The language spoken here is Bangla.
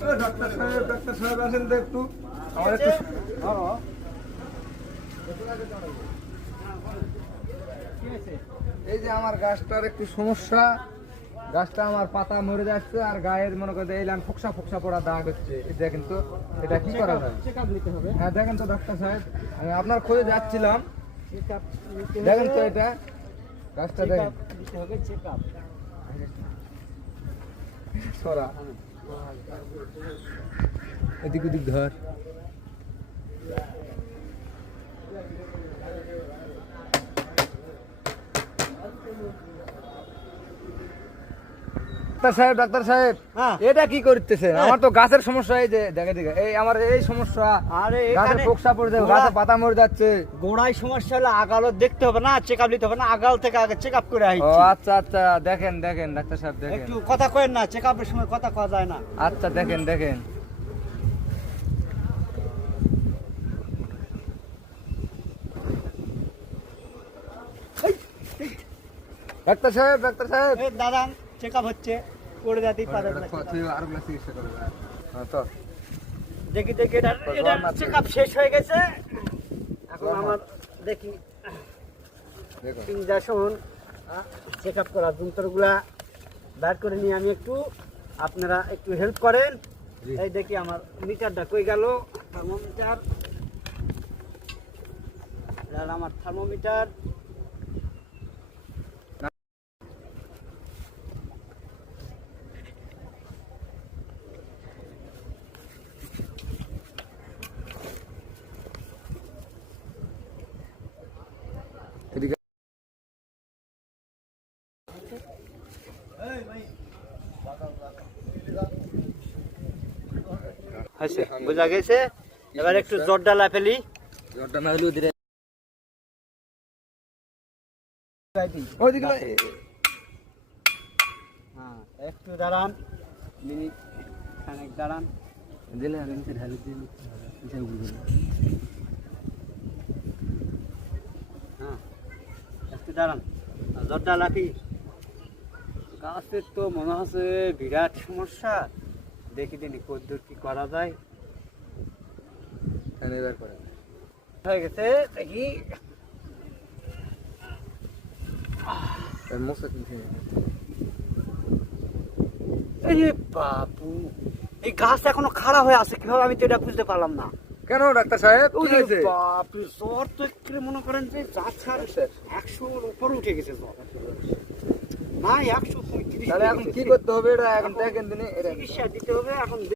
ডাক্তার সাহেব আসেন তো একটু আমার একটু এই যে আমার গাছটার একটু সমস্যা, গাছটা আমার পাতা মরে যাচ্ছে আর গায়ের মনে করে এলাম ফোকসা ফোকসা পড়া দাগ হচ্ছে। দেখেন তো এটা কি করা যায়? হ্যাঁ দেখেন তো ডাক্তার সাহেব, আমি আপনার খোঁজে যাচ্ছিলাম। দেখেন তো এটা গাছটা দেখেন। সরা এদিক ওদিক ধর। ডাক্তার সাহেব এটা কি করতেছে? আমার তো গাছের সমস্যা, এই যে দেখে দেখে এই আমার এই সমস্যা, গাছের পোকসা পড়ে যাচ্ছে, গাছের পাতা মরে যাচ্ছে। গোড়ায় সমস্যা হলে আগালো দেখতে হবে না, চেক আপ নিতে হবে না, আগাল থেকে আগে চেক আপ করে ও আসছি। আচ্ছা আচ্ছা, দেখেন দেখেন ডাক্তার সাহেব দেখেন, একটু কথা কয়েন না, চেক আপের সময় কথা কওয়া যায় না। আচ্ছা দেখেন দেখেন ডাক্তার সাহেব দাঁড়ান, চেক আপ হচ্ছে, করে যেতেই পারে। আর চিকিৎসা করবে তো দেখি দেখি এটা চেক আপ শেষ হয়ে গেছে। এখন আমার দেখি ইনজেকশন চেক আপ করার যন্ত্রগুলা বের করে নিয়ে আমি একটু, আপনারা একটু হেল্প করেন। এই দেখি আমার মিটারটা কই গেল, থার্মোমিটার, আমার থার্মোমিটার। বোঝা গেছে, এবার একটু জোর ডালা ফেলি। জোরটা না হলেও দিলে একটু দাঁড়ান, মিনিট খানেক দাঁড়ান। হ্যাঁ একটু দাঁড়ান, জোরটা লাফি। গাছের তো মনে হচ্ছে বিরাট সমস্যা, দেখি দেখি কদ্দূর কি করা যায়। হয়ে গেছে দেখি। বাবু এই গাছ এখনো খাড়া হয়ে আছে কিভাবে, আমি তো এটা বুঝতে পারলাম না। কেন ডাক্তার সাহেব? বাপরে জ্বর তো একটু মনে করেন যে যাচ্ছে 100-র উপরে উঠে গেছে জ্বর। না 135। তাহলে এখন কি করতে হবে? এটা এখন দেখেন দিনে চিকিৎসা দিতে হবে এখন।